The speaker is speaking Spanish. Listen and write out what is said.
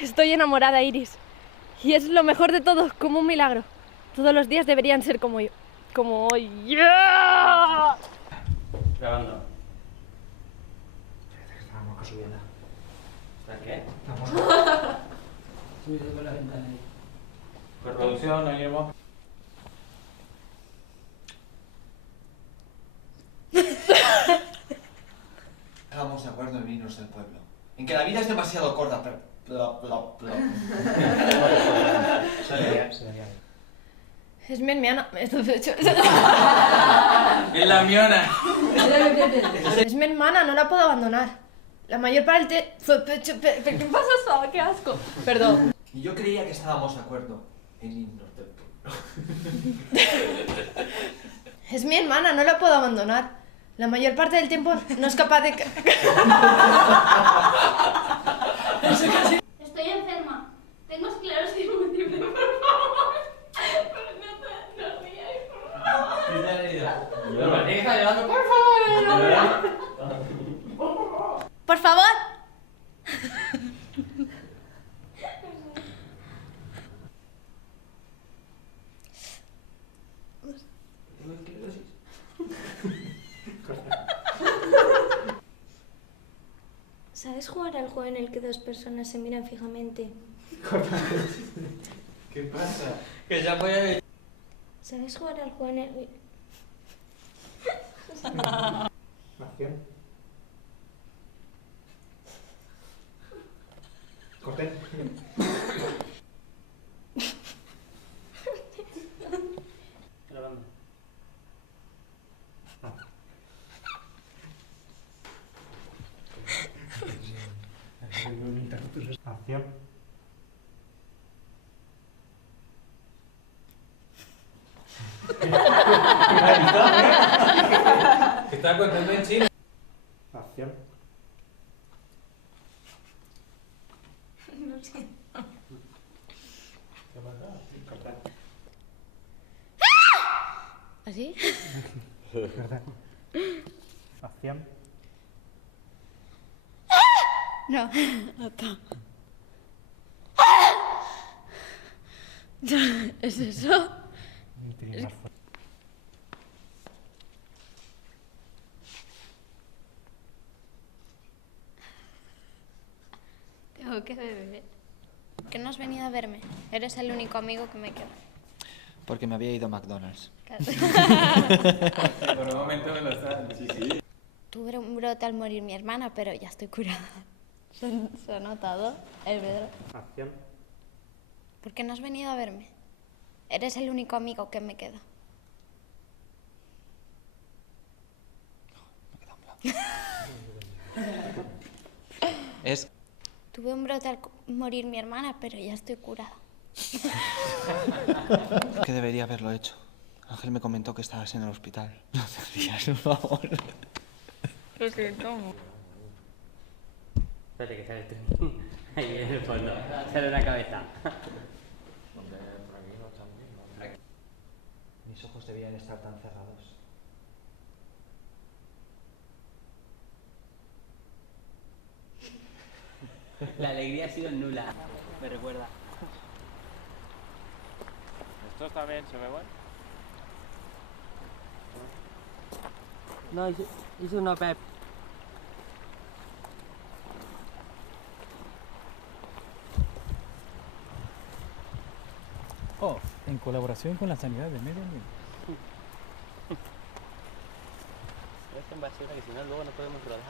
Estoy enamorada, Iris. Y es lo mejor de todo, como un milagro. Todos los días deberían ser como yo. Como hoy. ¡Yeah! Grabando. Está la mosca subiendo. ¿Está qué? La mosca. Subiendo por la ventana ahí. Por producción, no llevo. Estábamos de acuerdo en irnos del pueblo. En que la vida es demasiado corta, pero... Se vería bien. Es mi hermana. Esto he hecho. ¡Es la miona! Es mi hermana, no la puedo abandonar. La mayor parte... ¿Qué pasa, Saba? ¡Qué asco! Perdón. Y yo creía que estábamos de acuerdo en irnos del pueblo. Es mi hermana, no la puedo abandonar. La mayor parte del tiempo no es capaz de... Estoy enferma. Tengo esclerosis múltiple, por favor. No ríais, por favor. ¿Qué te ha leído? Pero Martín está llorando. ¡Por favor! ¡Por favor! Tengo esclerosis. ¿Sabes jugar al juego en el que dos personas se miran fijamente? ¿Qué pasa? Que ya voy a... ¿Sabes jugar al juego en el... Acción. Corten. Grabando. Acción. Que está contando en chino. Acción. No sé. ¿Qué pasa? Corten. ¿Así? Corten. Acción. No. Ata. ¿Es eso? Un pelín más fuerte. Tengo que beber. ¿Por qué no has venido a verme? Eres el único amigo que me queda. Porque me había ido a McDonald's. Por un momento me lo está. Sí, sí. Tuve un brote al morir mi hermana, pero ya estoy curada. ¿Se ha notado el Pedro? Acción. ¿Por qué no has venido a verme? Eres el único amigo que me queda. Es... Tuve un brote al morir mi hermana, pero ya estoy curada. que debería haberlo hecho. Ángel me comentó que estabas en el hospital. No te rías, por favor. Lo siento. Espérate que sale tú. Ahí en el fondo. Sale la cabeza. Mis ojos debían estar tan cerrados. La alegría ha sido nula. Me recuerda. ¿Estos también se me van? No, hizo una pep. Oh, en colaboración con la sanidad de medio ambiente. No es en basura que si no luego no podemos rodar.